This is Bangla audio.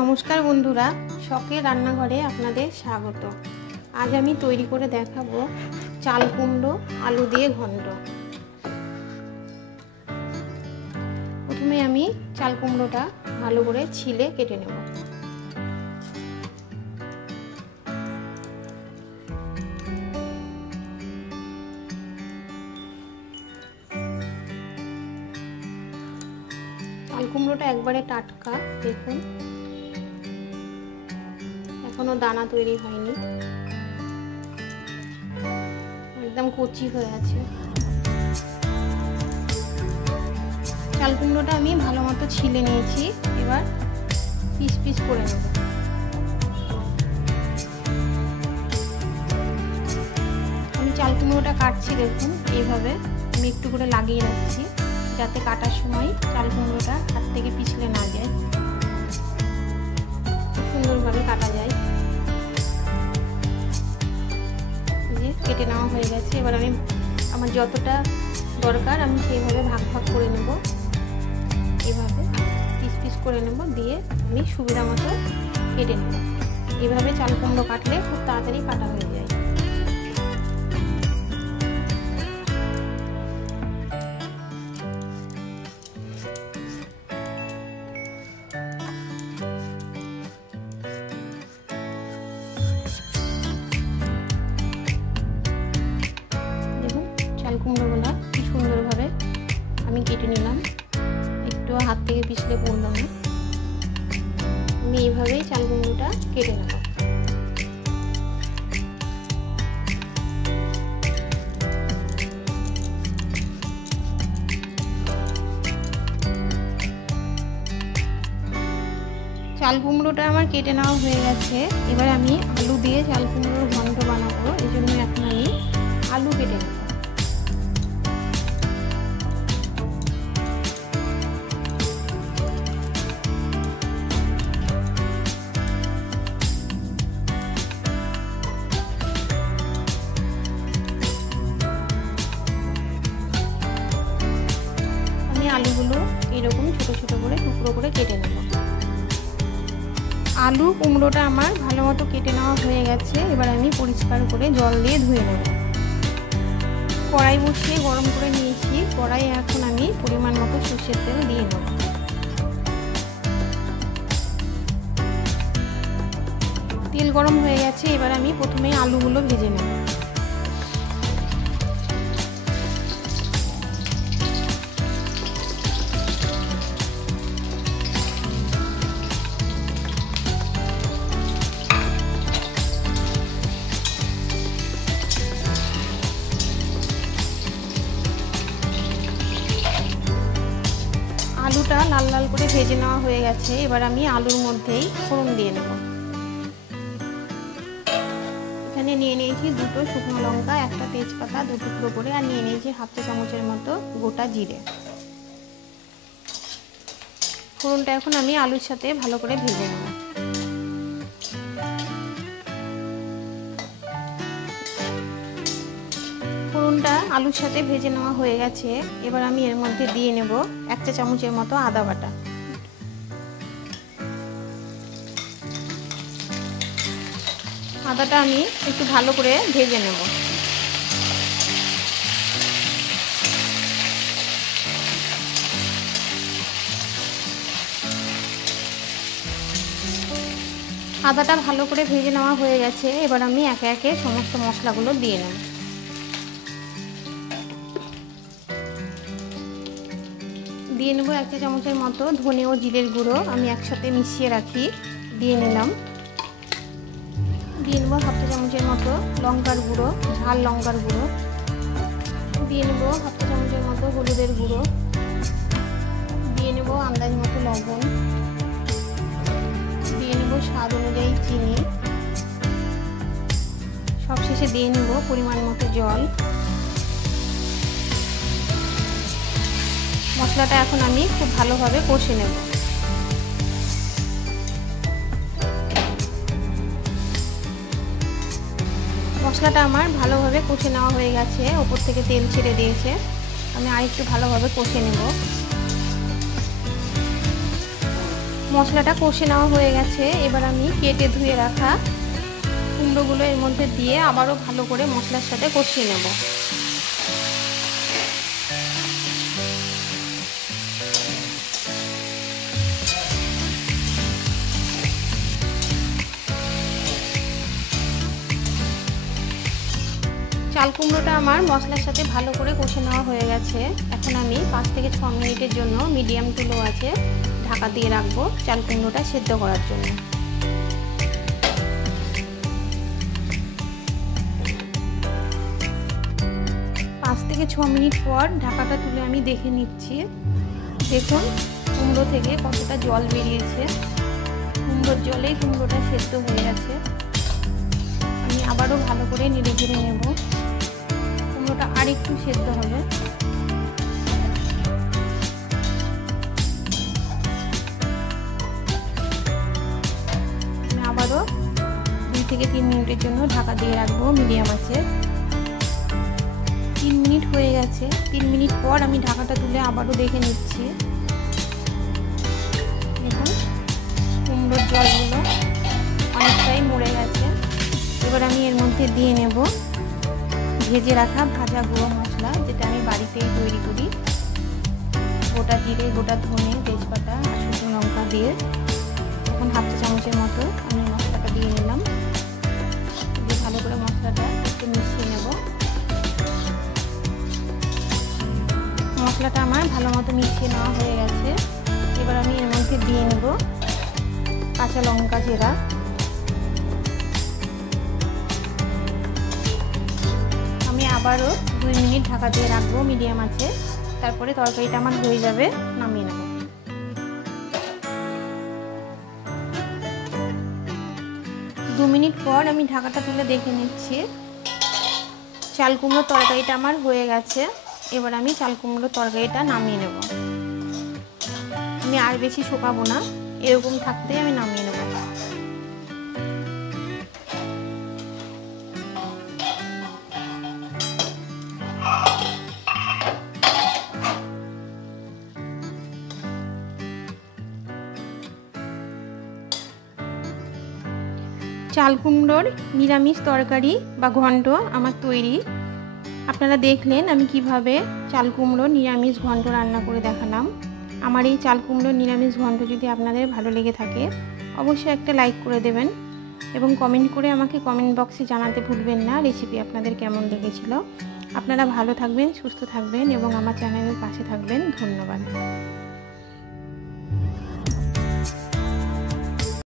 নমস্কার বন্ধুরা, শখের রান্নাঘরে আপনাদের স্বাগত। আজ আমি তৈরি করে দেখাবো চাল কুমড়ো আলু দিয়ে ঘন্ট। প্রথমে আমি চাল কুমড়োটা ভালো করে ছিলে কেটে নেব। চাল কুমড়োটা একবারে টাটকা, দেখুন এখনো দানা তৈরি হয়নি, একদম কচি হয়ে আছে। চাল কুমড়োটা আমি ভালো মতো ছিলে নিয়েছি, এবার পিস পিস করে নেব। আমি চাল কুমড়োটা কাটছি, দেখুন এইভাবে আমি একটু করে লাগিয়ে রাখছি, যাতে কাটার সময় চাল কুমড়োটা হাত থেকে পিছলে না যায়, সুন্দরভাবে কাটা যায়। কেটে নেওয়া হয়ে গেছে। এবার আমি আমার যতটা দরকার আমি সেইভাবে ভাগ ভাগ করে নেব, এইভাবে পিস পিস করে নেব, দিয়ে আমি সুবিধা মতো কেটে নেব। এইভাবে চাল কুমড়ো কাটলে খুব তাড়াতাড়ি কাটা হয়ে যায়। চাল কুমড়োগুলো কি সুন্দরভাবে আমি কেটে নিলাম, একটু হাত থেকে পিছলে পড়লাম না। আমি এইভাবেই চাল কুমড়োটা কেটে নেব। চাল কুমড়োটা আমার কেটে নেওয়া হয়ে গেছে। এবার আমি আলু দিয়ে চাল কুমড়োর ঘন্ট বানাবো, এই জন্য এখন আমি আলু কেটে নেব। আলুগুলো এরকম ছোট ছোট করে টুকরো করে কেটে নেব। আলু কুমড়োটা আমার ভালো মতো কেটে নেওয়া হয়ে গেছে। এবার আমি পরিষ্কার করে জল দিয়ে ধুয়ে নেব। কড়াই বসিয়ে গরম করে নিয়েছি, কড়াইয়ে এখন আমি পরিমাণ মতো সরষের তেল দিয়ে নেব। তেল গরম হয়ে গেছে, এবার আমি প্রথমে আলুগুলো ভেজে নেব। আলুটা লাল লাল করে ভেজে নেওয়া হয়ে গেছে। এবার আমি আলুর মধ্যেই ফোড়ন দিয়ে নেব। এখানে নিয়ে নিয়েছি দুটো শুকনো লঙ্কা, একটা তেজপাতা, দু টুকরো করে, আর নিয়ে নিয়েছি হাফ চা চামচের মতো গোটা জিরে। ফোড়নটা এখন আমি আলুর সাথে ভালো করে ভেজে নেব। ফোড়নটা আলুর সাথে ভেজে নেওয়া হয়ে গেছে। এবার আমি এর মধ্যে দিয়ে নেব এক চা চামচের মতো আদা বাটা। আদাটা আমি একটু ভালো করে ভেজে নেব। আদাটা ভালো করে ভেজে নেওয়া হয়ে গেছে। এবার আমি একে একে সমস্ত মশলাগুলো দিয়ে নেব। দিয়ে নেব এক চা চামচের মতো ধনে ও জিরের গুঁড়ো, আমি একসাথে মিশিয়ে রাখি, দিয়ে নিলাম। দিয়ে নেব হাফ চা চামচের মতো লঙ্কার গুঁড়ো, ঝাল লঙ্কার গুঁড়ো। দিয়ে নেব হাফ চা চামচের মতো হলুদের গুঁড়ো। দিয়ে নেব আন্দাজ মতো লবণ। দিয়ে নেব স্বাদ অনুযায়ী চিনি। সবশেষে দিয়ে নেব পরিমাণ মতো জল। মশলাটা এখন আমি খুব ভালোভাবে কষে নেব। মশলাটা আমার ভালোভাবে কষে নেওয়া হয়ে গেছে, ওপর থেকে তেল ছেড়ে দিয়েছে। আমি আরেকটু ভালোভাবে কষে নেব। মশলাটা কষে নেওয়া হয়ে গেছে। এবার আমি কেটে ধুয়ে রাখা কুমড়োগুলো এর মধ্যে দিয়ে আবারও ভালো করে মশলার সাথে কষিয়ে নেব। চাল কুমড়োটা আমার মশলার সাথে ভালো করে কষে নেওয়া হয়ে গেছে। এখন আমি 5 থেকে 6 মিনিটের জন্য মিডিয়াম টু লো আছে ঢাকা দিয়ে রাখবো চাল কুমড়োটা সেদ্ধ করার জন্য। 5 থেকে 6 মিনিট পর ঢাকাটা তুলে আমি দেখে নিচ্ছি। দেখুন কুমড়ো থেকে কতটা জল বেরিয়েছে, কুমড়োর জলেই কুমড়োটা সেদ্ধ হয়ে গেছে। আমি আবারও ভালো করে নেড়ে চেড়ে নেব। কুমড়োটা আর একটু সেদ্ধ হবে। আমি আবারও 2 থেকে 3 মিনিটের জন্য ঢাকা দিয়ে রাখবো মিডিয়াম আঁচে। 3 মিনিট হয়ে গেছে। 3 মিনিট পর আমি ঢাকাটা তুলে আবারও দেখে নিচ্ছি। দেখুন কুমড়োর জলগুলো অনেকটাই মরে গেছে। এবার আমি এর মধ্যে দিয়ে নেব ভেজে রাখা ভাজা গুঁড়ো মশলা, যেটা আমি বাড়িতেই তৈরি করি। গোটা জিরে, গোটা ধনে, তেজপাতা আর শুকনো লঙ্কা দিয়ে এখন 1/2 চা চামচের মতো আমি মশলাটা দিয়ে নিলাম। দিয়ে ভালো করে মশলাটা একটু মিশিয়ে নেব। মশলাটা আমার ভালো মতো মিশিয়ে নেওয়া হয়ে গেছে। এবার আমি এর মধ্যে দিয়ে নেব কাঁচা লঙ্কা চেরা। আমি আবারও 2 মিনিট ঢাকা দিয়ে রাখবো মিডিয়াম আছে। তারপরে তরকারিটা আমার হয়ে যাবে, নামিয়ে নেব। দু মিনিট পর আমি ঢাকাটা তুলে দেখে নিচ্ছি। চাল কুমড়োর তরকারিটা আমার হয়ে গেছে। এবার আমি চাল কুমড়োর তরকারিটা নামিয়ে নেব। আমি আর বেশি শুকাবো না, এরকম থাকতেই আমি নামিয়ে নেব। চাল কুমড়োর নিরামিষ তরকারি বা ঘন্ট আমার তৈরি। আপনারা দেখলেন আমি কিভাবে চাল কুমড়োর নিরামিষ ঘন্ট রান্না করে দেখালাম। আমার এই চাল কুমড়োর নিরামিষ ঘন্ট যদি আপনাদের ভালো লেগে থাকে অবশ্যই একটা লাইক করে দেবেন এবং কমেন্ট করে আমাকে কমেন্ট বক্সে জানাতে ভুলবেন না রেসিপি আপনাদের কেমন লেগেছিল। আপনারা ভালো থাকবেন, সুস্থ থাকবেন এবং আমার চ্যানেলের পাশে থাকবেন। ধন্যবাদ।